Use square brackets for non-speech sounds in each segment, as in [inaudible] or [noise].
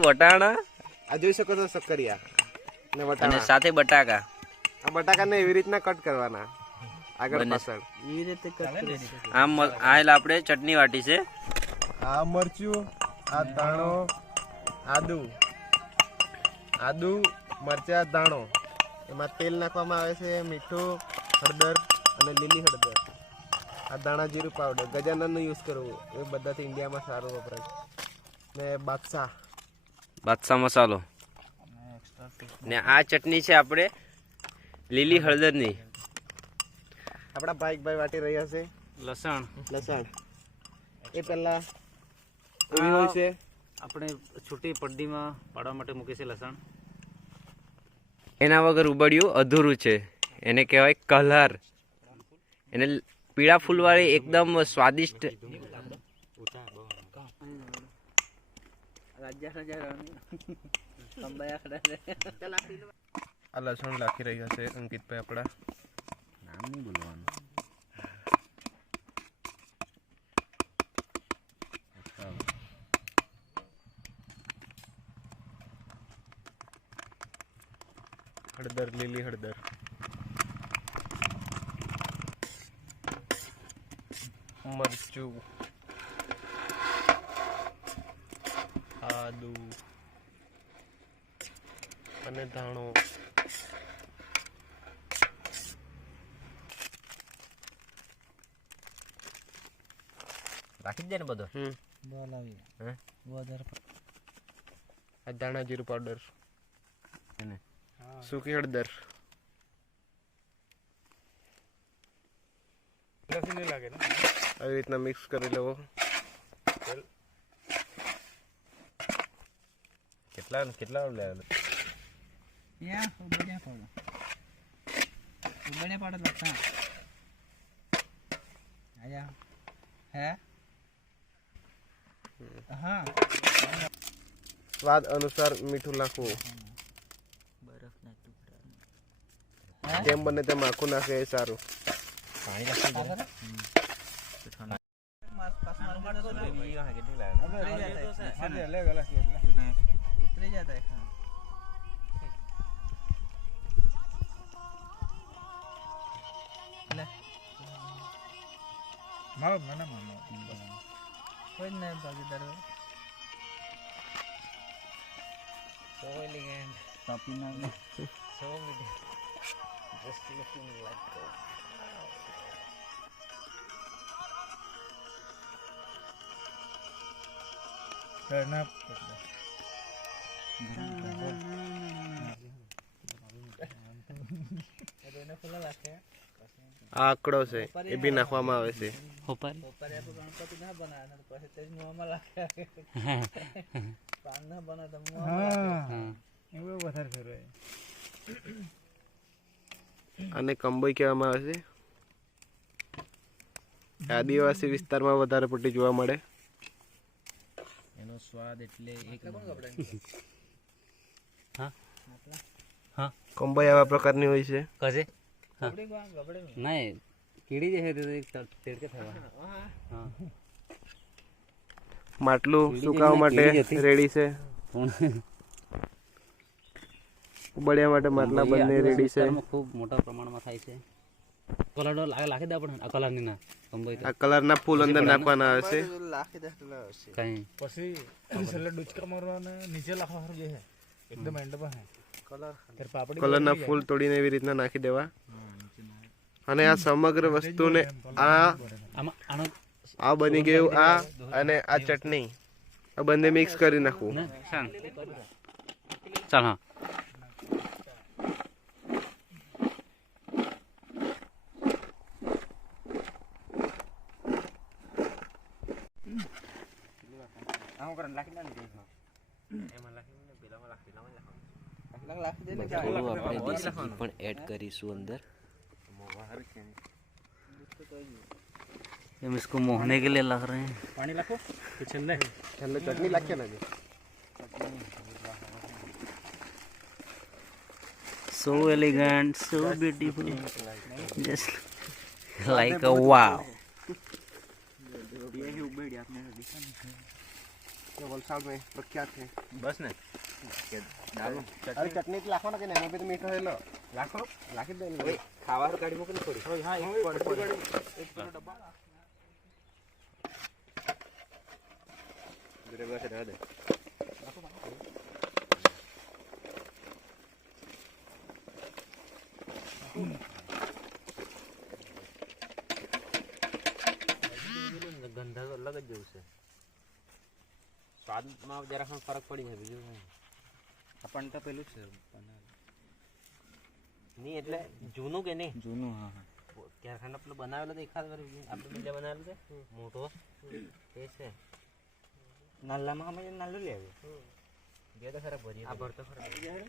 વટાણા. આ જોઈ શકો છો સક્કરિયા ને અને વટાણા સાથે બટાકા. આ બટાકાને એવી રીતના કટ કરવાના. આગળ. પાછળ. એ રીતે કટ આમ આયેલ આપણે ચટણી વાટી છે. આ મરચું આ ધાણો આદુ. આદુ મરચા ધાણો. એમાં તેલ નાખવામાં આવે છે મીઠું હળદર અને લીલી હળદર. આ દાણા જીરું પાવડર. ગજાનનનું યુઝ કરવું. એ બધાથી ઇન્ડિયામાં સારું વપરાય છે. ને બાદશાહ. બાદશાહ મસાલો. ને આ ચટણી છે આપણે લીલી હળદરની. આપણા ભાઈ ભાઈ વાટી રહ્યા છે. લસણ. લસણ. એ પહેલા હોય છે. આપણે છૂટી પડદીમાં પાડવા માટે મૂકી છે લસણ. એના વગર ઉબડ્યું અધૂરું છે. એને કહેવાય કલર. એને પીળા ફૂલવાળી એકદમ સ્વાદિષ્ટ આ લસણ લાખી રહ્યા છે અંકિતભાઈ આપણા નામ નહીં બોલવાનું હળદર લીલી હળદર મરચું આદુ અને ધાણો. રાખી દે ને બધો? હમ. હે? આ ધાણા જીરું પાવડર એને. સૂકી હળદર. આવી રીતના મિક્સ કરી લેવો. કેટલા કેટલા લેવાનું યા ઉબડ્યા પાડો ઉબડ્યા પાડો લસણ આયા હે હા સ્વાદ અનુસાર મીઠું નાખવું બરફના ટુકડા જેમ બને તેમ આખું નાખે એ સારું પાણી દે ઉતરી જતા है हाँ ले मारो ना मारो कोई नहीं भागीदार हो So elegant. टॉपी ना So elegant. Just looking like a turn up આ આંકડો છે એ બી નાખવામાં આવે છે. અને કંબોઈ કહેવામાં આવે છે. આદિવાસી વિસ્તારમાં વધારે પડતી જોવા મળે. એનો સ્વાદ એટલે એક હા. હા કંબોઈ આવા પ્રકારની હોય છે? કશે? નહીં કીડી જે છે તે તેડકે થવા. હા માટલું સુકાવા માટે રેડી છે. બળિયા માટે માટલા બંને રેડી છે. ખૂબ મોટા પ્રમાણમાં થાય છે. કલર લાખી દે આપણે આ કલરની ના કંબાઈ આ કલરના ફૂલ અંદર નાખવાના આવે છે લાખી દે કઈ. પછી છેલ્લે ડુચકા મારવાના નીચે લાખવા હારું જે હે એકદમ એન્ડ પર હે. કલર કલરના ફૂલ તોડીને એવી રીતના નાખી દેવા. અને આ સમગ્ર વસ્તુને આ આમાં આ બની ગયું આ અને આ ચટણી. આ બંને મિક્સ કરી નાખવું. ચાલ ચાલ હા. લાખી દે ને. થોડું આપણે દેશી ઘી પણ એડ કરીશું અંદર हम इसको मोहने के लिए लग रहे हैं પાણી લાખો કે છેલ્લે છેલ્લે ચટણી નાખીએ ને હજી. so elegant so beautiful just like a wow એ વલસાડમાં પ્રખ્યાત છે બસ ને કે દારૂ અરે ચટણી તો લાખવાનો કે એમાં બી મીઠો હેલો લાખો? લાખી દે ખાવા ગાડી મોકલી ને હા એક પડ પડ એક પડ ડબ્બા. બસ રહેવા દે. ગંધા તો અલગ જ જેવું છે. સ્વાદમાં જરા પણ ફરક પડી જાય બીજું આપણને તો પેલું છે. નહીં એટલે જૂનું કે નહીં? જૂનું હા હા. કારખાના પેલું બનાવેલો તો એકાદ વાર આપણે બીજા બનાવેલું છે? મોટો? તે છે. નાલ્લામાં અમે નાલ્લું લે આવ્યું. બે તો ખરાબ ભરી આ ભરતો ખરા આવી ભરી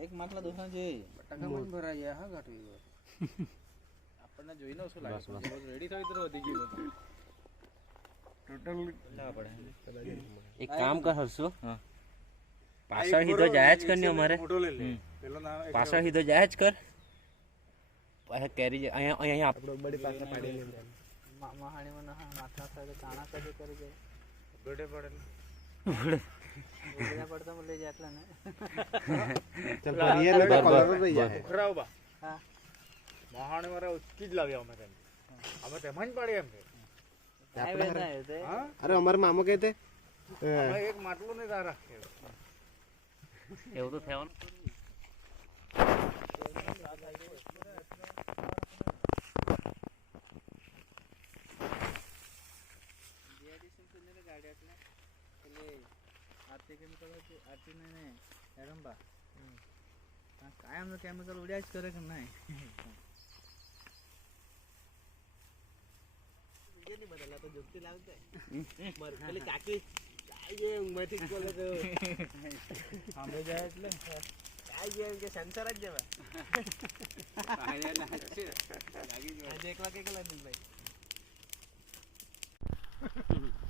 એક માટલા દોસા છે ભરાઈ જાય હા ઘાટું ગયો [laughs] આપણને જોઈને શું લાગે. રેડી થઈ તો વધી ગયું બધું. ટોટલ એક કામ કર હરશો પાછળ સીધો જાય જ કર ને અમારે. ના પાછળ સીધો જાય જ કર. પાછા કેરી. અહીંયા અહીંયા આપણો બડી પાસે પાડી લે મહાણીમાં ના માથા થાય તો કાણા કદી કરી જાય બેટે પડે ઉગડ્યા પડતા લઈ જાય એટલા ને ચાલ ભરીએ ને કલર રહી જાય ખરાબ બા હા મહાણે મારે ઉચકી જ લાવ્યા અમે તેમ અમે તેમાં જ પાડીએ એમ કે કાંઈ વેર ના આવ્યો તે હા અરે અમારે મામો કહે તે અમે એક માટલું નહીં તાર રાખે એવું તો થવાનું ડીઆઈડીસી સુંદર ગાડી એટલે પેલી આરતી કેમિકલ હતી આરતી ને હેરંબા કાયમ નો કેમિકલ ઉડ્યા જ કરે કે નહીં? બદલા તો જોગતી લાવતે પેલી કાકી જાય એટલે? કે જ જવા. આજે દિન ભાઈ?